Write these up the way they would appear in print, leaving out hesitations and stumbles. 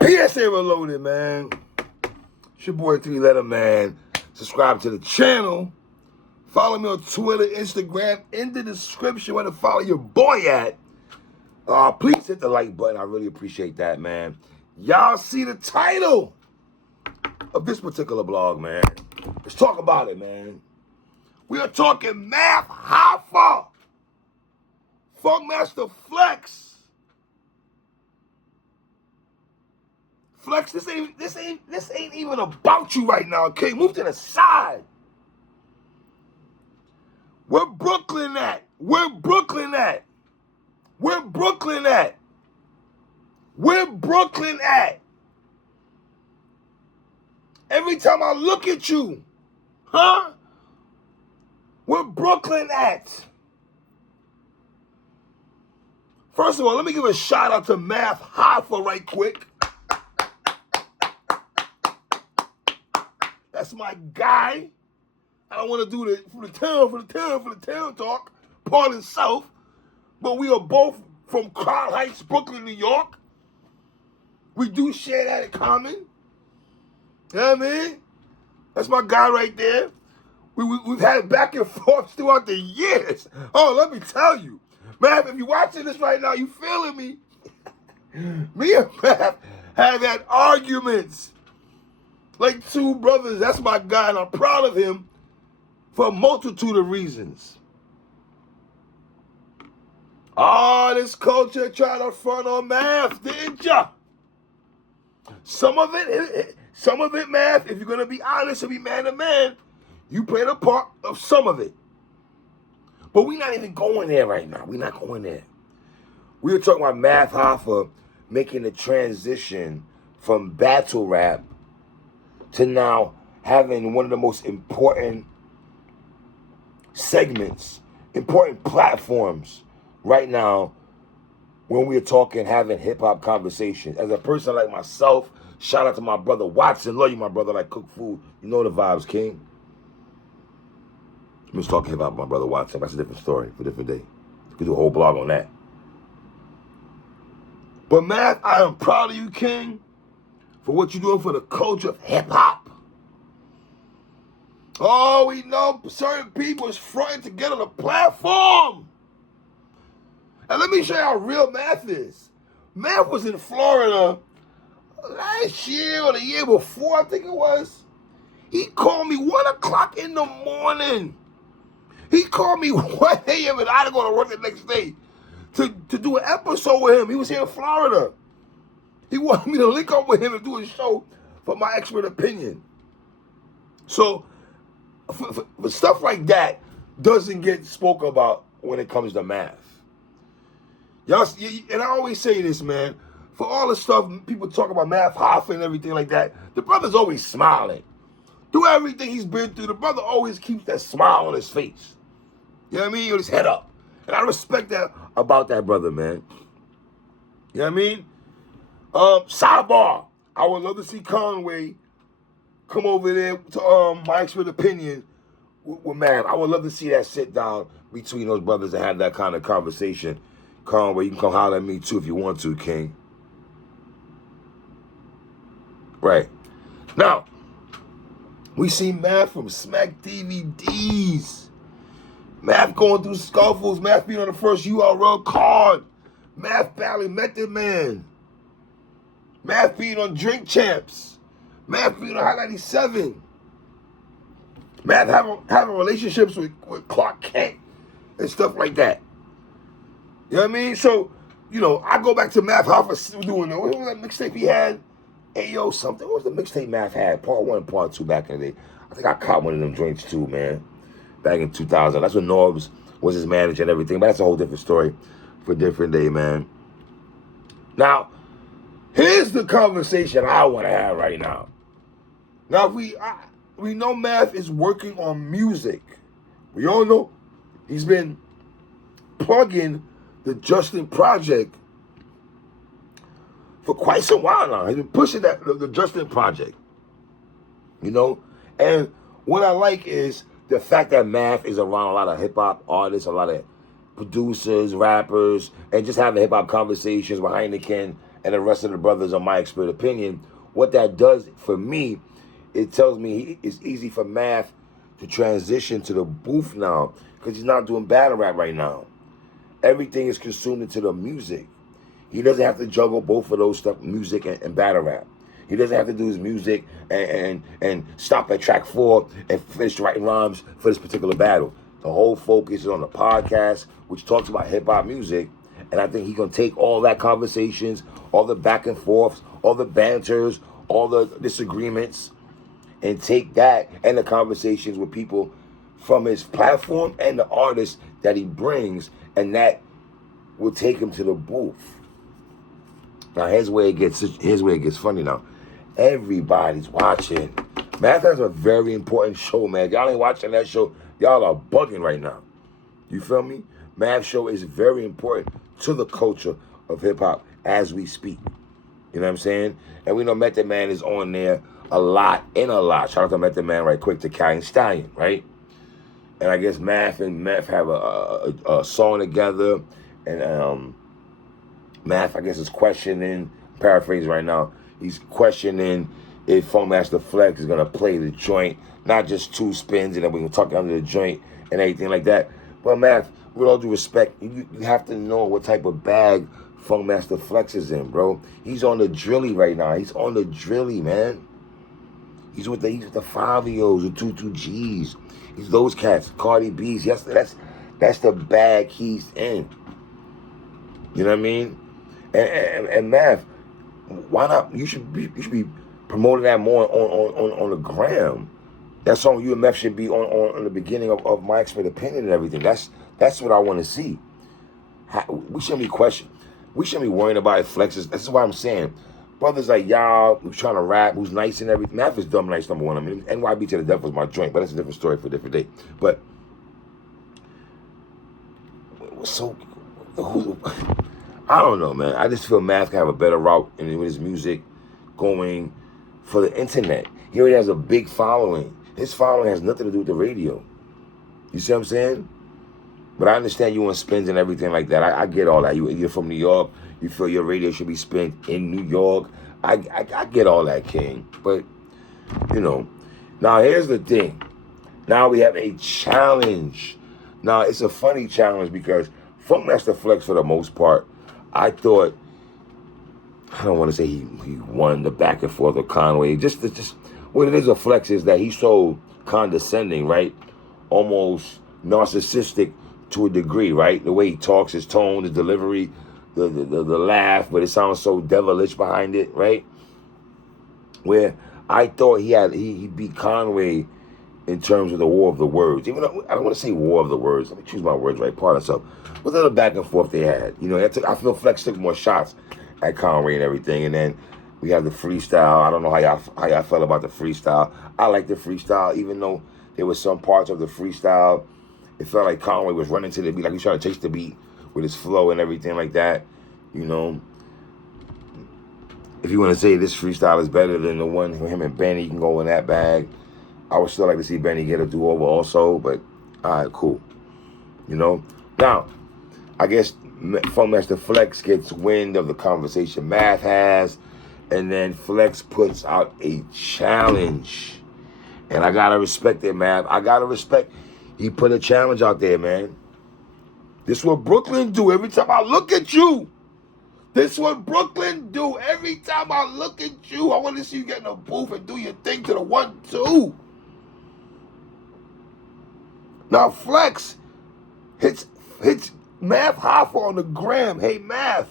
PSA Reloaded, man. It's your boy 3-Letter Man. Subscribe to the channel. Follow me on Twitter, Instagram, in the description where to follow your boy at. Please hit the like button. I really appreciate that, man. Y'all see the title of this particular blog, man. Let's talk about it, man. We are talking Math Hoffa, Funkmaster Flex. Flex, this ain't even about you right now, okay? Move to the side. Where Brooklyn at? Where Brooklyn at? Where Brooklyn at? Where Brooklyn at? Every time I look at you, huh? Where Brooklyn at? First of all, let me give a shout out to Math Hoffa right quick. That's my guy. I don't want to do it for the town talk, part and south. But we are both from Crown Heights, Brooklyn, New York. We do share that in common. You know what I mean? That's my guy right there. We've had back and forth throughout the years. Oh, let me tell you. Math, if you're watching this right now, you feeling me? Me and Math have had arguments like two brothers. That's my guy, and I'm proud of him for a multitude of reasons. Oh, this culture tried to front on Math, didn't ya? Some of it, Math, if you're going to be honest and be man to man, you played a part of some of it. But we're not even going there right now. We're not going there. We were talking about Math Hoffa making the transition from battle rap to now having one of the most important segments, important platforms right now when we're talking, having hip-hop conversations. As a person like myself, shout out to my brother Watson. Love you, my brother, like cook food. You know the vibes, King. I'm just talking about my brother Watson. That's a different story for a different day. We could do a whole blog on that. But Math, I am proud of you, King, for what you're doing for the culture of hip-hop. Oh, we know certain people is fronting to get on the platform. And let me show you how real Math is. Math was in Florida last year or the year before, I think it was. He called me 1 o'clock in the morning. He called me 1 a.m. and I had to go to work the next day to do an episode with him. He was here in Florida. He wanted me to link up with him and do a show for my expert opinion. So, for stuff like that doesn't get spoken about when it comes to Math. Y'all, and I always say this, man. For all the stuff people talk about Math Hoffa and everything like that, the brother's always smiling. Through everything he's been through, the brother always keeps that smile on his face. You know what I mean? With his head up. And I respect that about that brother, man. You know what I mean? Sidebar. I would love to see Conway come over there to my expert opinion with Math. I would love to see that sit down between those brothers and have that kind of conversation. Conway, you can come holler at me too if you want to, King. Right. Now, we see Math from Smack DVDs. Math going through scuffles. Math being on the first URL card. Math battling Method Man. Math being on Drink Champs. Math being on Hot 97. Math having relationships with Clark Kent and stuff like that. You know what I mean? So, you know, I go back to Math Hoffa doing what was that mixtape he had? Ayo something. What was the mixtape Math had? Part 1 and Part 2 back in the day. I think I caught one of them joints too, man. Back in 2000. That's when Norbs was his manager and everything. But that's a whole different story for a different day, man. Now, here's the conversation I want to have right now. Now, we know Math is working on music. We all know he's been plugging the Justin Project for quite some while now. He's been pushing the Justin Project. You know? And what I like is the fact that Math is around a lot of hip-hop artists, a lot of producers, rappers, and just having hip-hop conversations behind the can and the rest of the brothers on my expert opinion, what that does for me, it tells me it's easy for Math to transition to the booth now because he's not doing battle rap right now. Everything is consumed into the music. He doesn't have to juggle both of those stuff, music and battle rap. He doesn't have to do his music and stop at track 4 and finish writing rhymes for this particular battle. The whole focus is on the podcast, which talks about hip-hop music. And I think he's going to take all that conversations, all the back and forths, all the banters, all the disagreements, and take that and the conversations with people from his platform and the artists that he brings, and that will take him to the booth. Now, here's where it gets funny now. Everybody's watching. Math has a very important show, man. Y'all ain't watching that show, y'all are bugging right now. You feel me? Math show is very important to the culture of hip-hop as we speak. You know what I'm saying? And we know Method Man is on there a lot. Shout out to Method Man right quick, to Kai Stallion, right? And I guess Math and Meth have a song together. And Math, I guess, is questioning, paraphrase right now, he's questioning if Funkmaster Flex is going to play the joint, not just 2 spins and then we can talk under the joint and everything like that. But Math, with all due respect, you have to know what type of bag Funkmaster Flex is in, bro. He's on the drilly right now. He's on the drilly, man. He's with the 5-year-olds, the 22Gs. He's those cats, Cardi B's. Yes, that's the bag he's in. You know what I mean? And Math, why not? You should be promoting that more on the gram. That song you and Meth should be on the beginning of my expert opinion and everything. That's what I want to see. We shouldn't be questioning. We shouldn't be worrying about flexes. This is what I'm saying. Brothers like y'all who's trying to rap, who's nice and everything. Math is dumb nice, number one. I mean, NYB to the death was my joint, but that's a different story for a different day. But so I don't know, man. I just feel Math can have a better route with his music going for the internet. He already has a big following. His following has nothing to do with the radio. You see what I'm saying? But I understand you want spins and everything like that. I get all that. You're from New York. You feel your radio should be spent in New York. I get all that, King. But, you know, now here's the thing. Now we have a challenge. Now, it's a funny challenge because Funkmaster Flex, for the most part, I thought, I don't want to say he won the back and forth of Conway. Just what it is of Flex is that he's so condescending, right? Almost narcissistic to a degree, right? The way he talks, his tone, his delivery, the laugh, but it sounds so devilish behind it, right? Where I thought he beat Conway in terms of the war of the words. Even though I don't want to say war of the words. Let me choose my words right. Pardon myself. But the back and forth they had, you know, I feel Flex took more shots at Conway and everything, and then we have the freestyle. I don't know how y'all felt about the freestyle. I like the freestyle, even though there was some parts of the freestyle. It felt like Conway was running to the beat, like he was trying to chase the beat with his flow and everything like that. You know, if you want to say this freestyle is better than the one for him and Benny, you can go in that bag. I would still like to see Benny get a do-over also, but all right, cool. You know, now I guess Funkmaster Flex gets wind of the conversation Math has, and then Flex puts out a challenge. And I gotta respect it, Math. I gotta respect. He put a challenge out there, man. This is what Brooklyn do every time I look at you. This is what Brooklyn do every time I look at you. I want to see you get in a booth and do your thing to the 1-2. Now Flex hits Math Hoffa on the gram. Hey, Math.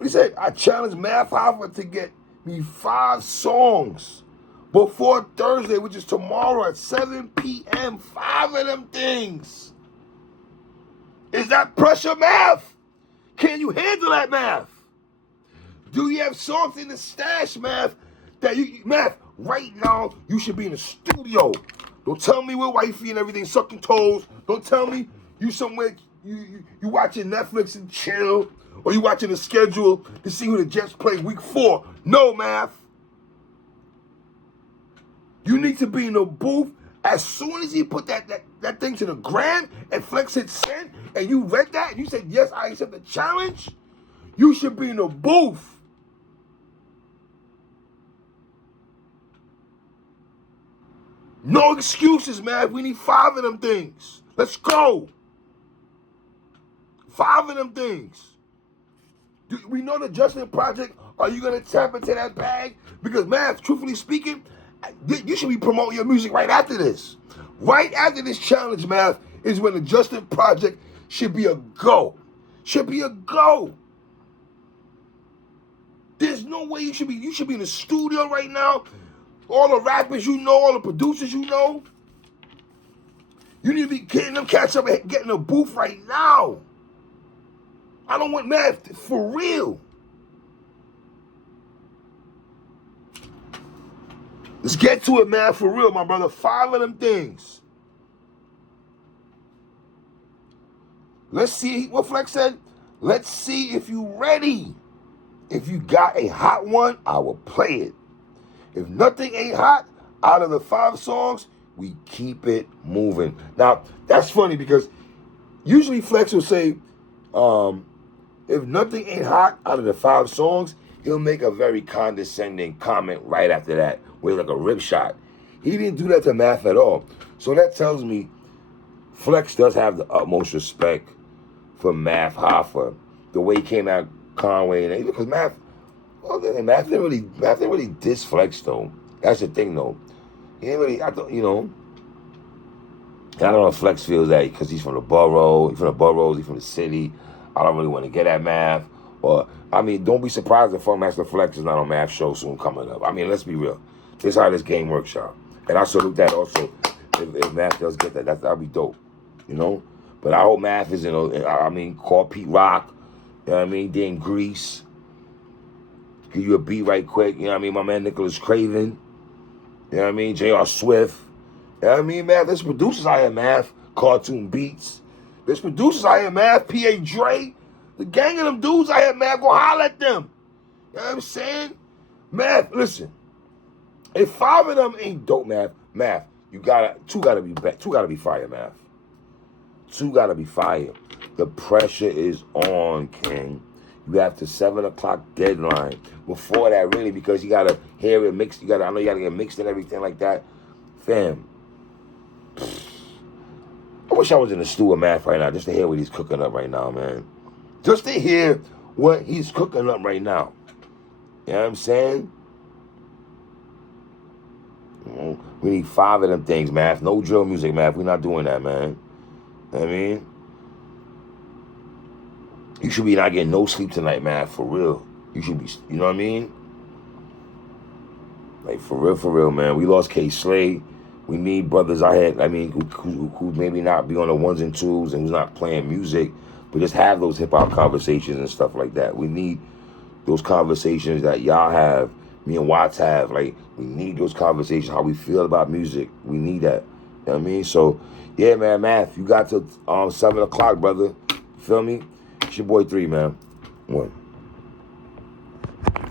He said, I challenge Math Hoffa to get me 5 songs before Thursday, which is tomorrow at 7 p.m. 5 of them things. Is that pressure, Math? Can you handle that, Math? Do you have songs in the stash, Math, that Math, right now, you should be in the studio. Don't tell me we're wifey and everything, sucking toes. Don't tell me you somewhere, you watching Netflix and chill, or you watching the schedule to see who the Jets play week 4. No, Math. You need to be in the booth as soon as he put that thing to the gram and Flex hit send, and you read that and you said, yes, I accept the challenge. You should be in the booth. No excuses, man. We need 5 of them things. Let's go. 5 of them things. We know the Justin Project. Are you going to tap into that bag? Because, man, truthfully speaking, you should be promoting your music right after this. Right after this challenge, man, is when the Justin Project should be a go. Should be a go. There's no way you should be in the studio right now. All the rappers you know, all the producers you know. You need to be getting them catch up and getting a booth right now. I don't want math for real. Let's get to it, man, for real, my brother. 5 of them things. Let's see what Flex said. Let's see if you ready. If you got a hot one, I will play it. If nothing ain't hot, out of the 5 songs, we keep it moving. Now, that's funny because usually Flex will say, if nothing ain't hot out of the 5 songs, he'll make a very condescending comment right after that with like a rip shot. He didn't do that to Math at all. So that tells me Flex does have the utmost respect for Math Hoffa. The way he came out Conway and because Math didn't really diss Flex though. That's the thing though. He didn't really, I don't know if Flex feels that because he's from the boroughs, he's from the city. I don't really want to get at Math. Or, don't be surprised if Funkmaster Flex is not on Math's show soon coming up. Let's be real. This is how this game works, y'all. And I salute that also. If Math does get that, that'll be dope. But I hope Math is call Pete Rock. You know what I mean? Then Grease. Give you a beat right quick. You know what I mean? My man Nicholas Craven. You know what I mean? J.R. Swift. You know what I mean, Math? There's producers out here, Math. Cartoon Beats. There's producers out here, Math. P.A. Dre. The gang of them dudes out here, Math. Go holler at them. You know what I'm saying? Math, listen. If 5 of them ain't dope, Math, two gotta be fire, Math. 2 gotta be fire. The pressure is on, King. You have to 7 o'clock deadline. Before that, really, because you gotta hear it mixed. I know you gotta get mixed and everything like that. Fam. I wish I was in the stew with Math right now, just to hear what he's cooking up right now, man. Just to hear what he's cooking up right now. You know what I'm saying? We need 5 of them things, Math. No drill music, Math. We're not doing that, man. You know what I mean? You should be not getting no sleep tonight, Math, for real. You should be, you know what I mean? Like, for real, man. We lost K. Slade. We need brothers out here, who maybe not be on the 1s and 2s and who's not playing music, but just have those hip-hop conversations and stuff like that. We need those conversations that y'all have, me and Watts have. Like, we need those conversations, how we feel about music. We need that. You know what I mean? So, yeah, man, Math, you got to 7 o'clock, brother. You feel me? It's your boy 3, man. 1.